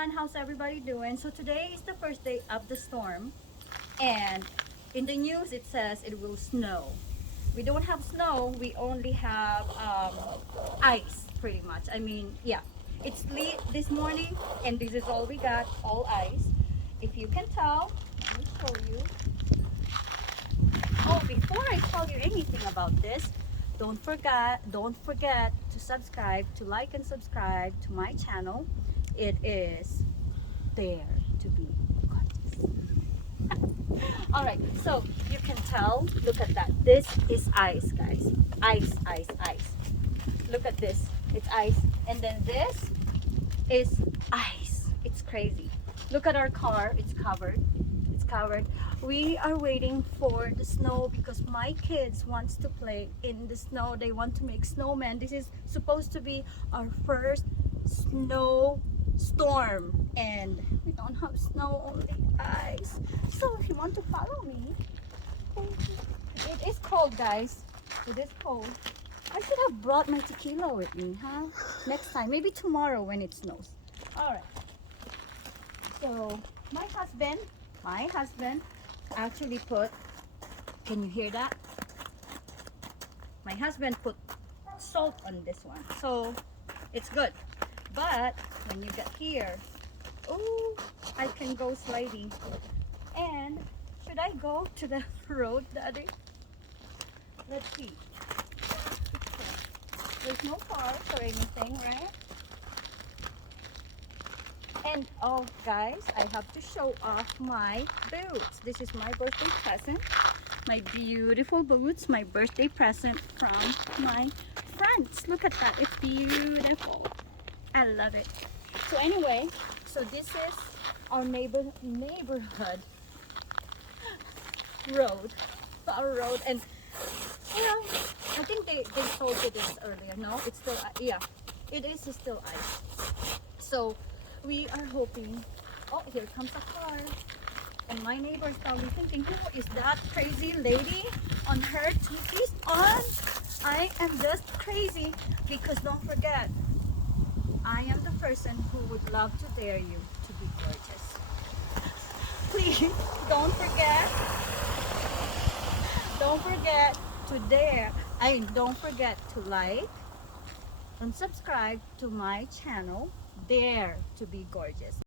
everyone, how's everybody doing? So today is the first day of the storm, and in the news it says it will snow. We don't have snow, we only have ice pretty much. I mean, yeah, it's late this morning and this is all we got, all ice. If you can tell, let me show you. Oh, before I tell you anything about this, don't forget to subscribe, to like and subscribe to my channel. It is Dare to Be Gorgeous. All right, so you can tell, look at that. This is ice, guys. Ice, ice, ice. Look at this. It's ice. And then this is ice. It's crazy. Look at our car. It's covered. It's covered. We are waiting for the snow because my kids wants to play in the snow. They want to make snowmen. This is supposed to be our first snow storm, and we don't have snow, only ice. So if you want to follow me, it is cold, guys. It is cold. I should have brought my tequila with me, huh? Next time, maybe tomorrow when it snows. All right. So my husband actually put, can you hear that? My husband put salt on this one, so it's good. But when you get here, oh, I can go sliding. And should I go to the road, Daddy? Let's see. There's no cars or anything, right? And oh, guys, I have to show off my boots. This is my birthday present. My beautiful boots, my birthday present from my friends. Look at that, it's beautiful. I love it. So anyway, so this is our neighborhood road. Our road, and you know, I think they told you this earlier. No, it's still yeah, it is still ice. So we are hoping. Oh, here comes a car, and my neighbor is probably thinking, who is that crazy lady on her Twinkies on? I am just crazy because don't forget, I am the person who would love to dare you to be gorgeous. Please don't forget to dare. Don't forget to like and subscribe to my channel, Dare to Be Gorgeous.